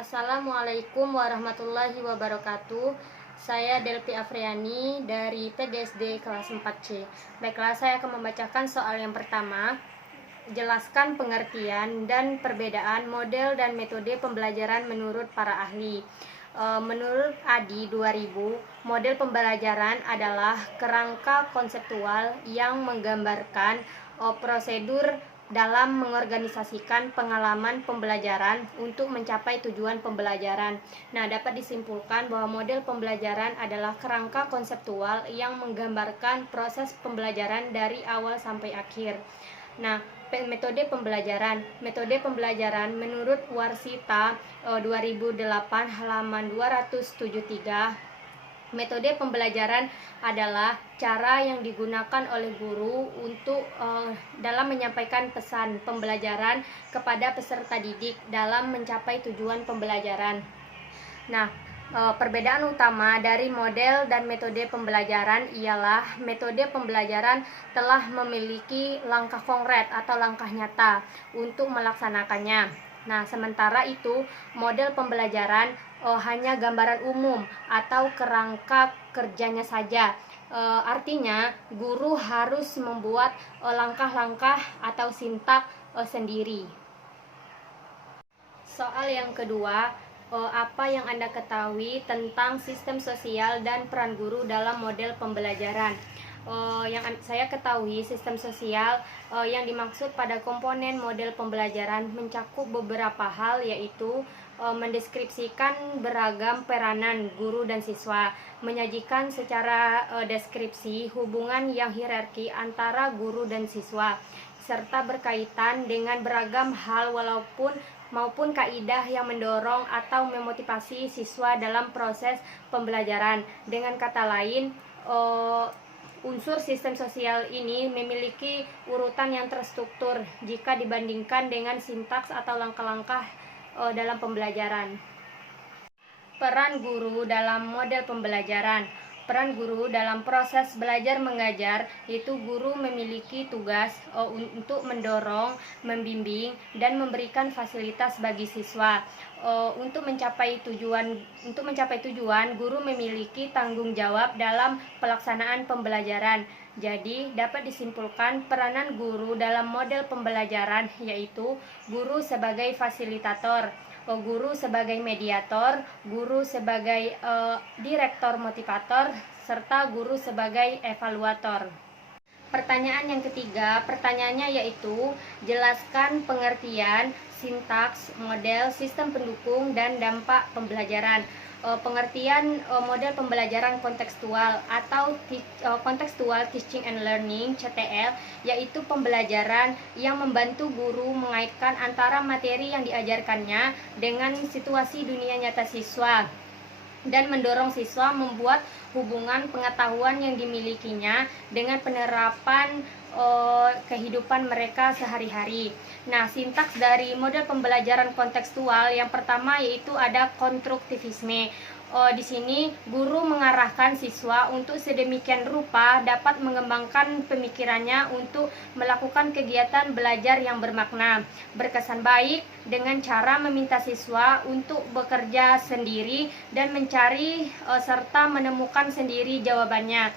Assalamualaikum warahmatullahi wabarakatuh. Saya Delpi Afriani dari PGSD kelas 4C. Baiklah, saya akan membacakan soal yang pertama. Jelaskan pengertian dan perbedaan model dan metode pembelajaran menurut para ahli. Menurut ADI 2000, model pembelajaran adalah kerangka konseptual yang menggambarkan prosedur dalam mengorganisasikan pengalaman pembelajaran untuk mencapai tujuan pembelajaran. Nah, dapat disimpulkan bahwa model pembelajaran adalah kerangka konseptual yang menggambarkan proses pembelajaran dari awal sampai akhir. Nah, metode pembelajaran menurut Warsita 2008 halaman 273. Metode pembelajaran adalah cara yang digunakan oleh guru untuk dalam menyampaikan pesan pembelajaran kepada peserta didik dalam mencapai tujuan pembelajaran. Nah, perbedaan utama dari model dan metode pembelajaran ialah metode pembelajaran telah memiliki langkah konkret atau langkah nyata untuk melaksanakannya. Nah, sementara itu model pembelajaran hanya gambaran umum atau kerangka kerjanya saja. Artinya guru harus membuat langkah-langkah atau sintak sendiri. Soal yang kedua, apa yang Anda ketahui tentang sistem sosial dan peran guru dalam model pembelajaran? Yang saya ketahui, sistem sosial yang dimaksud pada komponen model pembelajaran mencakup beberapa hal, yaitu mendeskripsikan beragam peranan guru dan siswa, menyajikan secara deskripsi hubungan yang hierarki antara guru dan siswa, serta berkaitan dengan beragam hal maupun kaidah yang mendorong atau memotivasi siswa dalam proses pembelajaran. Dengan kata lain, unsur sistem sosial ini memiliki urutan yang terstruktur jika dibandingkan dengan sintaks atau langkah-langkah dalam pembelajaran. Peran guru dalam model pembelajaran. Peran guru dalam proses belajar mengajar, yaitu guru memiliki tugas untuk mendorong, membimbing, dan memberikan fasilitas bagi siswa. Untuk mencapai tujuan, guru memiliki tanggung jawab dalam pelaksanaan pembelajaran. Jadi, dapat disimpulkan peranan guru dalam model pembelajaran yaitu guru sebagai fasilitator, guru sebagai mediator, guru sebagai direktor motivator, serta guru sebagai evaluator. Pertanyaan yang ketiga, pertanyaannya yaitu jelaskan pengertian, sintaks, model, sistem pendukung, dan dampak pembelajaran. Pengertian model pembelajaran kontekstual atau contextual teaching and learning (CTL), yaitu pembelajaran yang membantu guru mengaitkan antara materi yang diajarkannya dengan situasi dunia nyata siswa dan mendorong siswa membuat hubungan pengetahuan yang dimilikinya dengan penerapan kehidupan mereka sehari-hari. Nah, sintaks dari model pembelajaran kontekstual yang pertama yaitu ada konstruktivisme. Di sini guru mengarahkan siswa untuk sedemikian rupa dapat mengembangkan pemikirannya untuk melakukan kegiatan belajar yang bermakna, berkesan baik dengan cara meminta siswa untuk bekerja sendiri dan mencari serta menemukan sendiri jawabannya.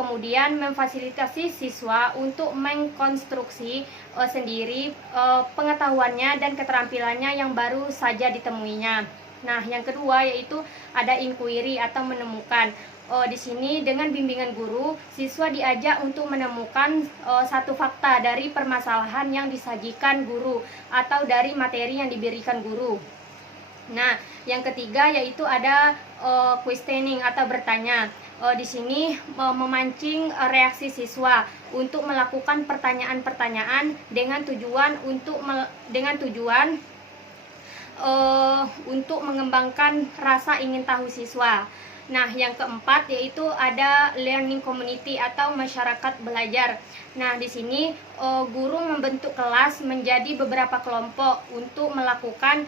Kemudian memfasilitasi siswa untuk mengkonstruksi sendiri pengetahuannya dan keterampilannya yang baru saja ditemuinya. Nah, yang kedua yaitu ada inquiry atau menemukan. Di sini dengan bimbingan guru, siswa diajak untuk menemukan satu fakta dari permasalahan yang disajikan guru atau dari materi yang diberikan guru. Nah, yang ketiga yaitu ada questioning atau bertanya. Di sini memancing reaksi siswa untuk melakukan pertanyaan-pertanyaan dengan tujuan untuk mengembangkan rasa ingin tahu siswa. Nah, yang keempat yaitu ada learning community atau masyarakat belajar. Nah, di sini guru membentuk kelas menjadi beberapa kelompok untuk melakukan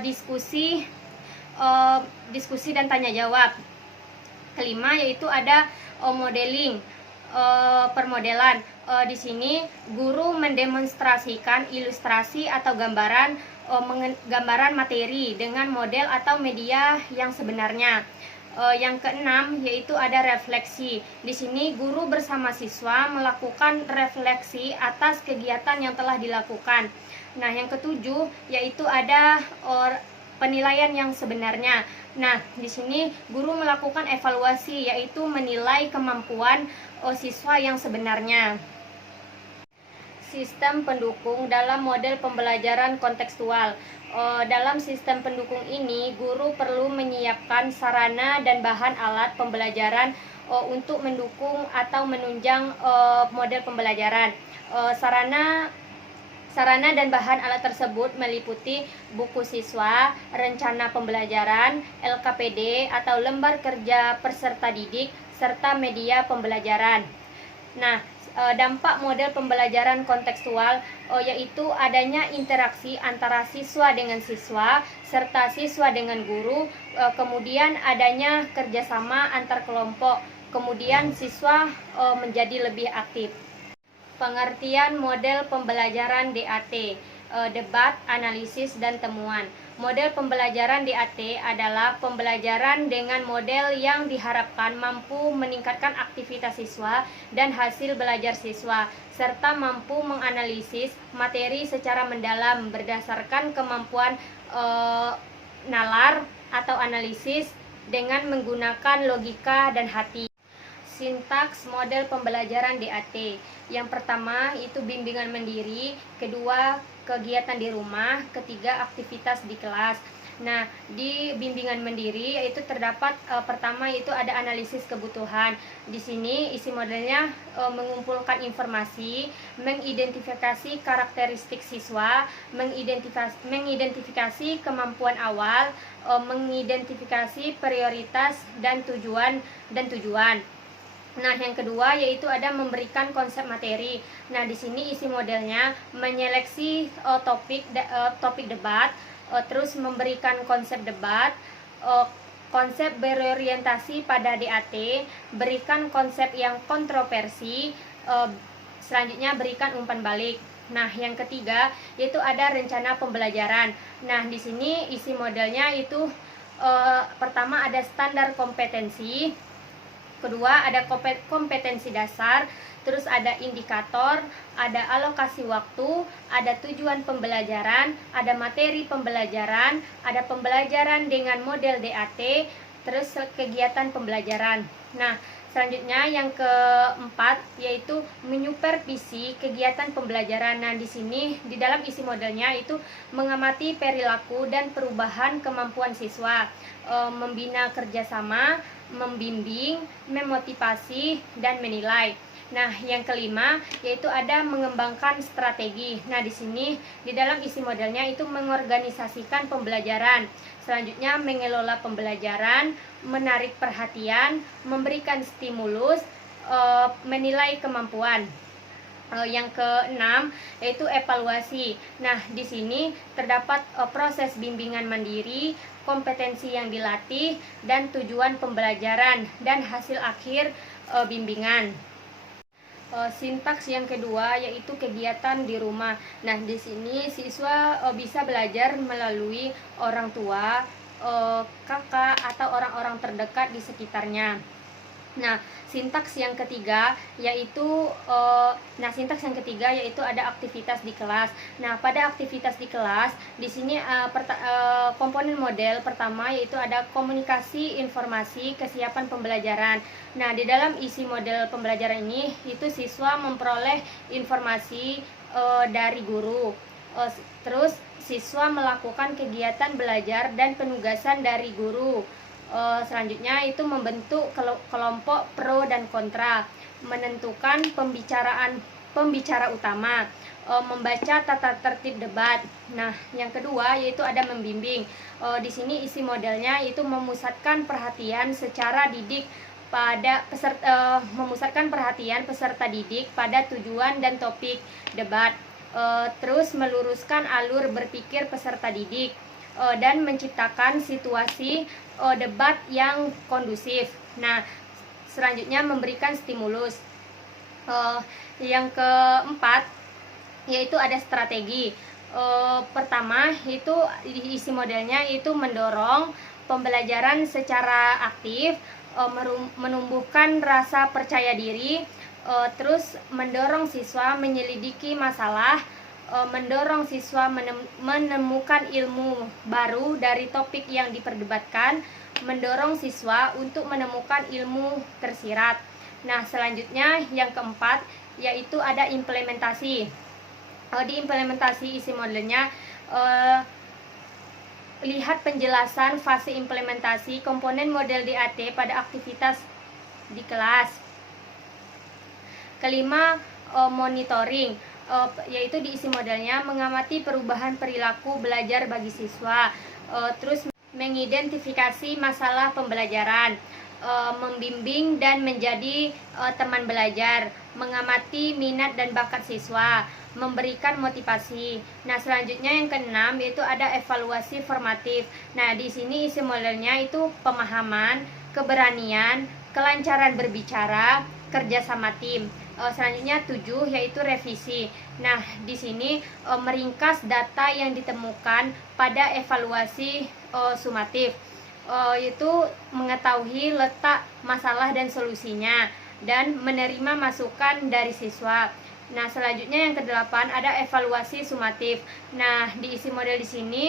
diskusi dan tanya jawab. Kelima yaitu ada modeling, permodelan. Di sini guru mendemonstrasikan ilustrasi atau gambaran gambaran materi dengan model atau media yang sebenarnya. Yang keenam yaitu ada refleksi. Di sini guru bersama siswa melakukan refleksi atas kegiatan yang telah dilakukan. Nah, yang ketujuh yaitu ada penilaian yang sebenarnya. Nah, di sini guru melakukan evaluasi yaitu menilai kemampuan siswa yang sebenarnya. Sistem pendukung dalam model pembelajaran kontekstual. Dalam sistem pendukung ini, guru perlu menyiapkan sarana dan bahan alat pembelajaran untuk mendukung atau menunjang model pembelajaran. Sarana dan bahan alat tersebut meliputi buku siswa, rencana pembelajaran, LKPD atau lembar kerja peserta didik, serta media pembelajaran. Nah, dampak model pembelajaran kontekstual yaitu adanya interaksi antara siswa dengan siswa serta siswa dengan guru, kemudian adanya kerjasama antar kelompok, kemudian siswa menjadi lebih aktif. Pengertian model pembelajaran DAT, debat, analisis, dan temuan. Model pembelajaran DAT adalah pembelajaran dengan model yang diharapkan mampu meningkatkan aktivitas siswa dan hasil belajar siswa, serta mampu menganalisis materi secara mendalam berdasarkan kemampuan nalar atau analisis dengan menggunakan logika dan hati. Sintaks model pembelajaran DAT. Yang pertama itu bimbingan mandiri, kedua kegiatan di rumah, ketiga aktivitas di kelas. Nah, di bimbingan mandiri yaitu terdapat pertama itu ada analisis kebutuhan. Di sini isi modelnya mengumpulkan informasi, mengidentifikasi karakteristik siswa, mengidentifikasi kemampuan awal, mengidentifikasi prioritas dan tujuan. Nah, yang kedua yaitu ada memberikan konsep materi. Nah, di sini isi modelnya menyeleksi topik debat, terus memberikan konsep debat, konsep berorientasi pada DAT, berikan konsep yang kontroversi, selanjutnya berikan umpan balik. Nah, yang ketiga yaitu ada rencana pembelajaran. Nah, di sini isi modelnya itu pertama ada standar kompetensi, kedua ada kompetensi dasar, terus ada indikator, ada alokasi waktu, ada tujuan pembelajaran, ada materi pembelajaran, ada pembelajaran dengan model DAT, terus kegiatan pembelajaran. Nah, selanjutnya yang keempat yaitu menyupervisi kegiatan pembelajaran. Nah, di sini di dalam isi modelnya itu mengamati perilaku dan perubahan kemampuan siswa, membina kerjasama, membimbing, memotivasi, dan menilai. Nah, yang kelima yaitu ada mengembangkan strategi. Nah, di sini di dalam isi modelnya itu mengorganisasikan pembelajaran. Selanjutnya mengelola pembelajaran, menarik perhatian, memberikan stimulus, menilai kemampuan. Yang keenam yaitu evaluasi. Nah, di sini terdapat proses bimbingan mandiri, kompetensi yang dilatih, dan tujuan pembelajaran dan hasil akhir bimbingan. Sintaks yang kedua yaitu kegiatan di rumah. Nah, di sini siswa bisa belajar melalui orang tua, kakak atau orang-orang terdekat di sekitarnya. Nah, sintaks yang ketiga yaitu ada aktivitas di kelas. Nah, pada aktivitas di kelas di sini komponen model pertama yaitu ada komunikasi, informasi, kesiapan pembelajaran. Nah, di dalam isi model pembelajaran ini itu siswa memperoleh informasi dari guru. Terus siswa melakukan kegiatan belajar dan penugasan dari guru. Selanjutnya itu membentuk kelompok pro dan kontra, menentukan pembicara utama, membaca tata tertib debat. Nah, yang kedua yaitu ada membimbing. Di sini isi modelnya itu memusatkan perhatian peserta didik pada tujuan dan topik debat. Terus meluruskan alur berpikir peserta didik dan menciptakan situasi debat yang kondusif. Nah, selanjutnya memberikan stimulus. Yang keempat yaitu ada strategi. Pertama itu isi modelnya itu mendorong pembelajaran secara aktif, menumbuhkan rasa percaya diri, terus mendorong siswa menyelidiki masalah, mendorong siswa menemukan ilmu baru dari topik yang diperdebatkan, mendorong siswa untuk menemukan ilmu tersirat. Nah, selanjutnya yang keempat yaitu ada implementasi. Di implementasi isi modelnya, lihat penjelasan fase implementasi komponen model DAT pada aktivitas di kelas. Kelima, monitoring, yaitu diisi modelnya mengamati perubahan perilaku belajar bagi siswa, terus mengidentifikasi masalah pembelajaran, membimbing dan menjadi teman belajar, mengamati minat dan bakat siswa, memberikan motivasi. Nah, selanjutnya yang keenam yaitu ada evaluasi formatif. Nah, di sini isi modelnya itu pemahaman, keberanian, kelancaran berbicara, kerja sama tim. Selanjutnya 7 yaitu revisi. Nah, di sini meringkas data yang ditemukan pada evaluasi sumatif, yaitu mengetahui letak masalah dan solusinya dan menerima masukan dari siswa. Nah, selanjutnya yang kedelapan ada evaluasi sumatif. Nah, diisi model di sini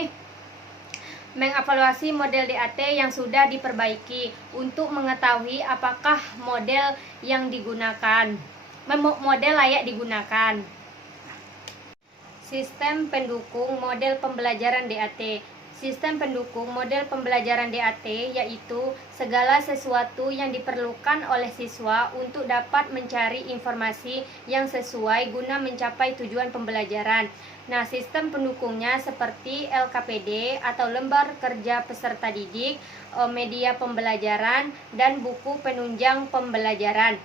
mengevaluasi model DAT yang sudah diperbaiki untuk mengetahui apakah model yang digunakan model layak digunakan. Sistem pendukung model pembelajaran DAT. Sistem pendukung model pembelajaran DAT yaitu segala sesuatu yang diperlukan oleh siswa untuk dapat mencari informasi yang sesuai guna mencapai tujuan pembelajaran. Nah, sistem pendukungnya seperti LKPD atau lembar kerja peserta didik, media pembelajaran, dan buku penunjang pembelajaran.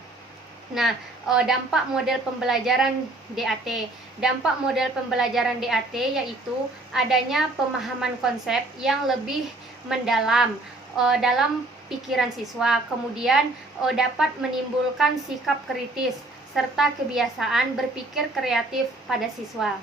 Nah, dampak model pembelajaran DAT. Dampak model pembelajaran DAT yaitu adanya pemahaman konsep yang lebih mendalam dalam pikiran siswa, kemudian dapat menimbulkan sikap kritis serta kebiasaan berpikir kreatif pada siswa.